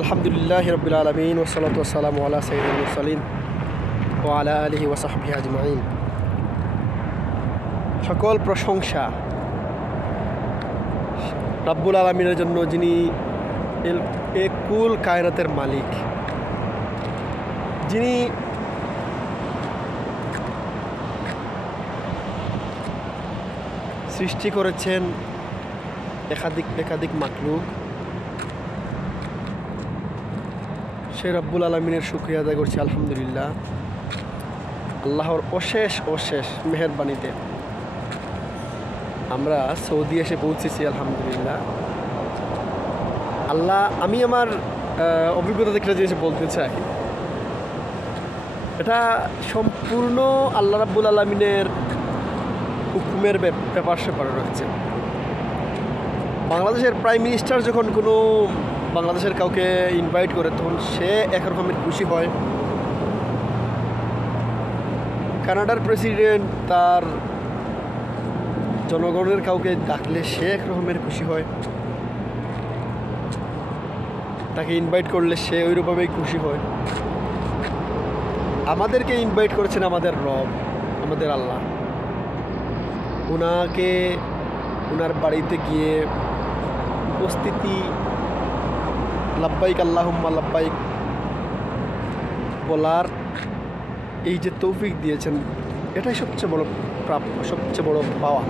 আলহামদুলিল্লাহ রবিল আলমিন ওসলাত ওসালাম আল্লাহ সঈদুল সালিন ও আলা আলহি ওসাহবি আজমাইন। সকল প্রশংসা রাব্বুল আলমিনের জন্য যিনি এল- এ কুল কায়নাতের মালিক। যিনি সৃষ্টি করেছেন একাধিক একাধিক মাকলুক সে রব্বুল আলমিনের শুক্রিয়া আদায় করছি, আলহামদুলিল্লাহ। আল্লাহর অশেষ অশেষ মেহরবানিতে আমরা সৌদি এসে পৌঁছেছি, আলহামদুলিল্লাহ। আল্লাহ, আমি আমার অভিজ্ঞতা থেকে জিনিস বলতে চাই। এটা সম্পূর্ণ আল্লাহ রাব্বুল আলমিনের হুকুমের ব্যাপ- ব্যাপার স্যাপার রয়েছে। বাংলাদেশের প্রাইম মিনিস্টার যখন কোনো বাংলাদেশের কাউকে ইনভাইট করে তখন সে একরকমের খুশি হয়। কানাডার প্রেসিডেন্ট তার জনগণের কাউকে ডাকলে সে এক রকমের খুশি হয়। তাকে ইনভাইট করলে সে ওই রকমই খুশি হয়। আমাদেরকে ইনভাইট করেছেন আমাদের রব, আমাদের আল্লাহ। ওনাকে ওনার বাড়িতে গিয়ে উপস্থিতি লাব্বাইক আল্লাহুম্মা লাব্বাইক বলার এই যে তৌফিক দিয়েছেন, এটাই সবচেয়ে বড় প্রাপ্য, সবচেয়ে বড় পাওয়া।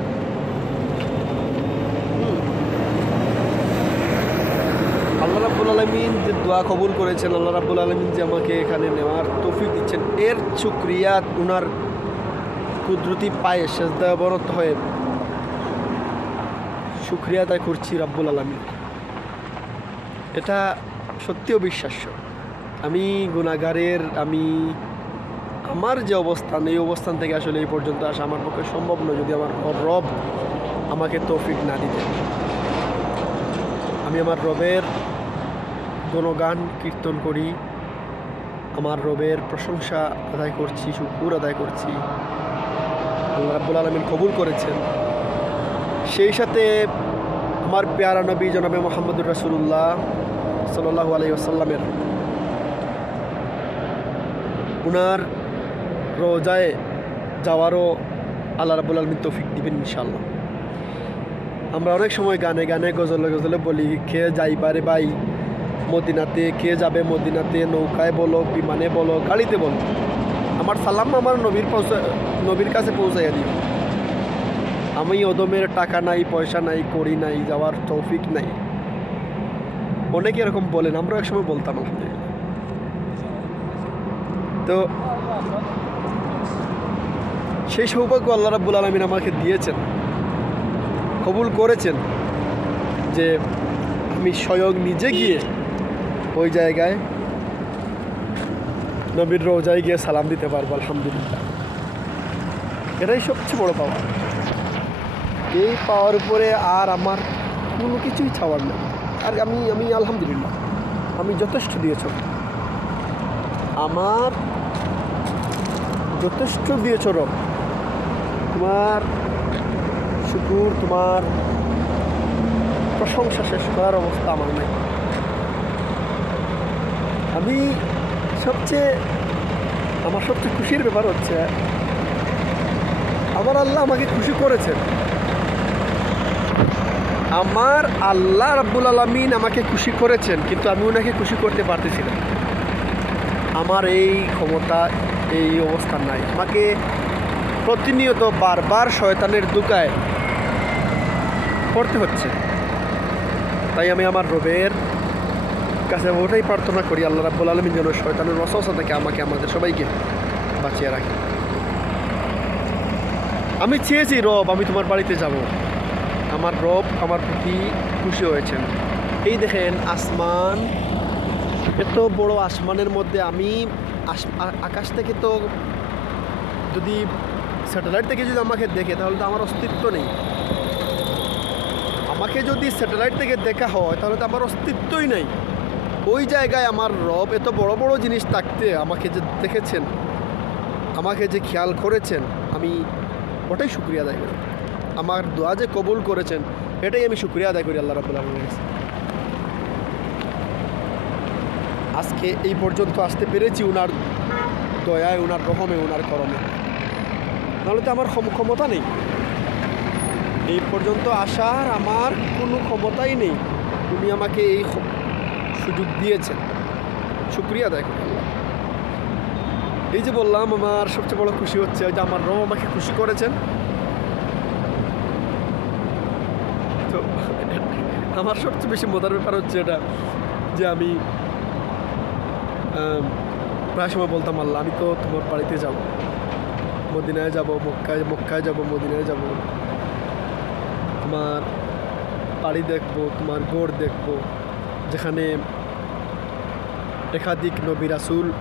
আল্লাহ রাব্বুল আলমিন যে দোয়া কবুল করেছেন, আল্লাহ রাব্বুল আলমিন যে আমাকে এখানে নেওয়ার তৌফিক দিচ্ছেন, এর শুক্রিয়া ওনার কুদরতি পায়ে সেজদা অবনত হয়ে শুক্রিয়া তাই করছি রাব্বুল আলমিন এটা সত্যিও বিশ্বাস্য। আমি গুণাগারের, আমি আমার যে অবস্থান, এই অবস্থান থেকে আসলে এই পর্যন্ত আসা আমার পক্ষে সম্ভব নয় যদি আমার রব আমাকে তৌফিক না দিতেন। আমি আমার রবের গণগান কীর্তন করি, আমার রবের প্রশংসা আদায় করছি, শুকুর আদায় করছি। আল্লাহ রাব্বুল আলমিন কবুল করেছেন। সেই সাথে আমার পেয়ারা নবী জনাবে মোহাম্মদুর রাসুল্লাহ সাল্লাহু আলাই আসাল্লামের উনার রোজায় যাওয়ারও আল্লাহ রাবুল আলমিন তৌফিক দিবেন ইনশাল্লাহ আমরা অনেক সময় গানে গানে, গজলে গজলে বলি খেয়ে যাইবারে ভাই? মদিনাতে কে যাবে মদিনাতে? নৌকায় বলো, বিমানে বলো, গাড়িতে বলো। আমার সালাম আমার নবীর পৌঁছা নবীর কাছে পৌঁছাইয়া দিবে। আমি ওদমের টাকা নাই, পয়সা নাই, করি নাই, যাওয়ার তৌফিক নাই। অনেকে এরকম বলেন আমরা একসময় বলতাম, আলহামদুলিল্লাহ। তো সেই সৌভাগ্য আল্লাহ রাব্বুল আলমিন আমাকে দিয়েছেন, কবুল করেছেন যে আমি স্বয়ং নিজে গিয়ে ওই জায়গায় নবীর রোজায় গিয়ে সালাম দিতে পারব, আলহামদুলিল্লাহ। এটাই সবচেয়ে বড় পাওয়া। এই পাওয়ার উপরে আর আমার কোনো কিছুই ছাওয়ার নেই। আর আমি আমি আলহামদুলিল্লাহ, আমি যথেষ্ট দিয়েছ। আমার যথেষ্ট দিয়েছ রব। তোমার শুকুর, তোমার প্রশংসা শেষ করার অবস্থা আমার নাই। আমি সবচেয়ে, আমার সবচেয়ে খুশির ব্যাপার হচ্ছে, আমার আল্লাহ আমাকে খুশি করেছেন। আমার আল্লাহ রাব্বুল আলমিন আমাকে খুশি করেছেন, কিন্তু আমি ওনাকে খুশি করতে পারতেছি না। আমার এই ক্ষমতা, এই অবস্থা নাই। আমাকে প্রতিনিয়ত বারবার শয়তানের দুকায় পড়তে হচ্ছে। তাই আমি আমার রবের কাছে ওটাই প্রার্থনা করি, আল্লাহ রাব্বুল আলমিন যেন শয়তানের রসসা থেকে আমাকে, আমাদের সবাইকে বাঁচিয়ে রাখে। আমি চেয়েছি, রব, আমি তোমার বাড়িতে যাব। আমার রব আমার প্রতি খুশি হয়েছেন। এই দেখেন আসমান, এত বড় আসমানের মধ্যে আমি আকাশ থেকে তো যদি স্যাটেলাইট থেকে যদি আমাকে দেখে, তাহলে তো আমার অস্তিত্ব নেই। আমাকে যদি স্যাটেলাইট থেকে দেখা হয়, তাহলে তো আমার অস্তিত্বই নেই। ওই জায়গায় আমার রব এত বড় বড় জিনিস থাকতে আমাকে যে দেখেছেন, আমাকে যে খেয়াল করেছেন, আমি ওটাই শুক্রিয়া করি। আমার দোয়া যে কবুল করেছেন, এটাই আমি শুক্রিয়া আদায় করি আল্লাহ রাবুল আলমের কাছে। আজকে এই পর্যন্ত আসতে পেরেছি ওনার দয়ায় ওনার রহমে ওনার করমে। নাহলে তো আমার ক্ষমতা নেই। এই পর্যন্ত আসার আমার কোনো ক্ষমতাই নেই। উনি আমাকে এই সুযোগ দিয়েছেন। শুক্রিয়া দেখো এই যে বললাম, আমার সবচেয়ে বড় খুশি হচ্ছে যে আমার রব আমাকে খুশি করেছেন তো আমার সবচেয়ে বেশি মজার ব্যাপার হচ্ছে এটা যে আমি প্রায় সময় বলতাম, আল্লাহ, আমি তো তোমার বাড়িতে যাব। মদিনায় যাব, মক্কায় মক্কায় যাব, মদিনায় যাব। তোমার বাড়ি দেখব, তোমার গড় দেখব। যেখানে একাধিক নবী রাসুল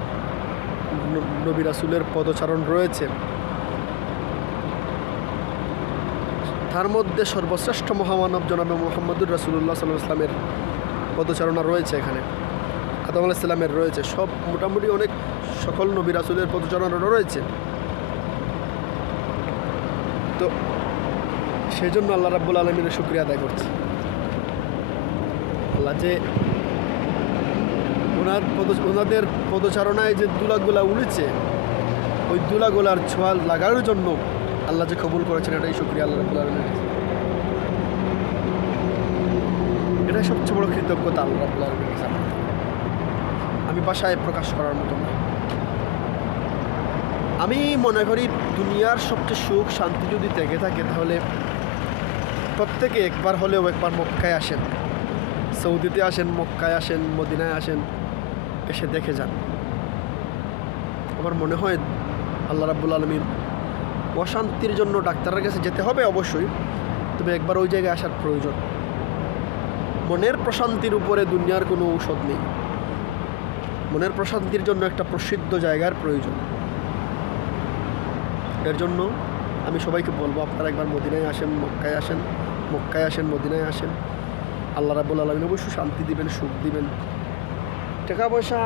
নবী রাসুলের পদচারণ রয়েছে। তার মধ্যে সর্বশ্রেষ্ঠ মহামানব জনাবে মোহাম্মদুর রাসুল্লাহ সাল্লাহ ইসলামের পদচারণা রয়েছে এখানে। আদম আলাইসাল্লামের রয়েছে। সব মোটামুটি অনেক সকল নবী রাসুলের পদচারণা রয়েছে। তো সেই জন্য আল্লাহ রাব্বুল আলমিনের শুক্রিয়া আদায় করছি। আল্লাহ যে ওনার পদ, ওনাদের পদচারণায় যে দুলাগুলা উড়েছে, ওই দুলাগুলার ছোঁয়া লাগানোর জন্য আল্লাহ যে কবুল করেছেন, এটাই শুক্রিয়া আল্লাহ এটাই সবচেয়ে বড় কৃতজ্ঞতা আল্লাহ আমি বাসায় প্রকাশ করার মতো না। আমি মনে করি দুনিয়ার সবচেয়ে সুখ, শান্তি যদি থেকে থাকে, তাহলে প্রত্যেকে একবার হলেও একবার মক্কায় আসেন। সৌদিতে আসেন, মক্কায় আসেন, মদিনায় আসেন, এসে দেখে যান। আমার মনে হয় আল্লাহ রাব্বুল আলমিন অশান্তির জন্য ডাক্তারের কাছে যেতে হবে অবশ্যই, তবে একবার ওই জায়গায় আসার প্রয়োজন। মনের প্রশান্তির উপরে দুনিয়ার কোনো ঔষধ নেই। মনের প্রশান্তির জন্য একটা প্রসিদ্ধ জায়গার প্রয়োজন। এর জন্য আমি সবাইকে বলব, আপনারা একবার মদিনায় আসেন, মক্কায় আসেন মক্কায় আসেন, মদিনায় আসেন। আল্লাহ রাবুল আলমিন অবশ্যই শান্তি দিবেন, সুখ দিবেন। টাকা পয়সা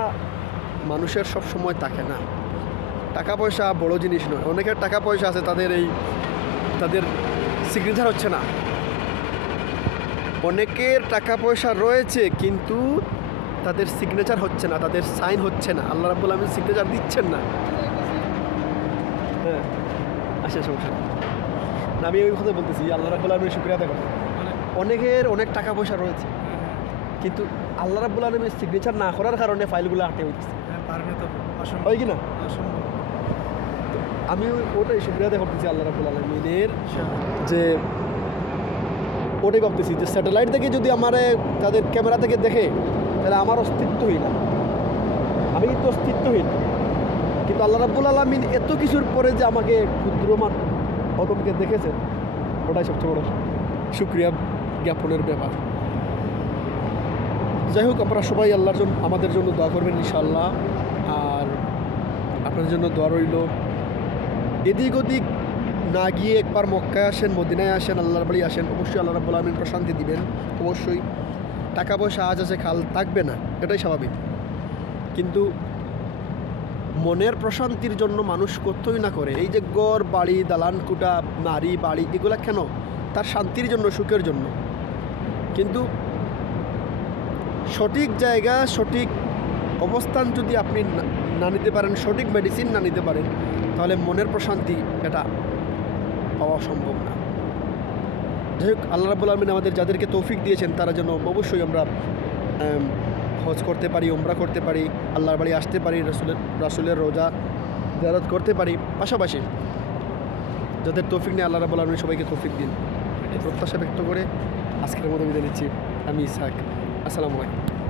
মানুষের সব সময় থাকে না। টাকা পয়সা বড় জিনিস নয়। অনেকের টাকা পয়সা আছে তাদের এই তাদের সিগনেচার হচ্ছে না। অনেকের টাকা পয়সা রয়েছে কিন্তু তাদের সিগনেচার হচ্ছে না তাদের সাইন হচ্ছে না। আল্লাহ রাবুল আলমিন সিগনেচার দিচ্ছেন না। হ্যাঁ আচ্ছা সমস্যা আমি ওই কথা বলতেছি আল্লাহ রাবুল আলমিনের শুক্রিয়া দেখো অনেকের অনেক টাকা পয়সা রয়েছে কিন্তু আল্লাহ রাবুল আলমের সিগনেচার না করার কারণে ফাইলগুলো আটে হইতেছে পারবে তো হয় কি না? অসম্ভব। আমি ওটাই শুক্রিয়া করতেছি আল্লাহ রাবুল আলমিনের যে ওটাই ভাবতেছি যে স্যাটেলাইট থেকে যদি আমার তাদের ক্যামেরা থেকে দেখে তাহলে আমার অস্তিত্বহীন। আমি কিন্তু অস্তিত্বহীন। কিন্তু আল্লাহ রাব্বুল আলমিন এত কিছুর পরে যে আমাকে ক্ষুদ্রমান অদমকে দেখেছেন ওটাই সবচেয়ে বড় শুক্রিয়া জ্ঞাপনের ব্যাপার। যাই হোক আপনারা সবাই আল্লাহর জন্য আমাদের জন্য দোয়া করবেন ইনশাআল্লাহ। আর আপনাদের জন্য দোয়া রইল এদিক ওদিক না গিয়ে একবার মক্কায় আসেন, মদিনায় আসেন, আল্লাহর বাড়ি আসেন, অবশ্যই আল্লাহ রাব্বুল আলমিন প্রশান্তি দিবেন। অবশ্যই টাকা পয়সা আজ আছে খাল থাকবে না, এটাই স্বাভাবিক। কিন্তু মনের প্রশান্তির জন্য মানুষ করতেই না করে। এই যে গড় বাড়ি, দালান কুটা নারী, বাড়ি, এগুলা কেন? তার শান্তির জন্য, সুখের জন্য। কিন্তু সঠিক জায়গা, সঠিক অবস্থান যদি আপনি না- নিতে পারেন সঠিক মেডিসিন না নিতে পারেন তাহলে মনের প্রশান্তি এটা পাওয়া সম্ভব না। যাই হোক আল্লাহ রাবুল আলমিন আমাদের যাদেরকে তৌফিক দিয়েছেন তারা যেন অবশ্যই আমরা আম, হজ করতে পারি ওমরা করতে পারি আল্লাহর বাড়ি আসতে পারি রাসুলের রাসুলের রোজা জারাত করতে পারি পাশাপাশি যাদের তৌফিক নিয়ে আল্লাহ রাবুল আলমিন সবাইকে তৌফিক দিন। প্রত্যাশা ব্যক্ত করে আজকের মতো বিদায় নিচ্ছি। আমি ইসাক আসসালামু আলাইকুম।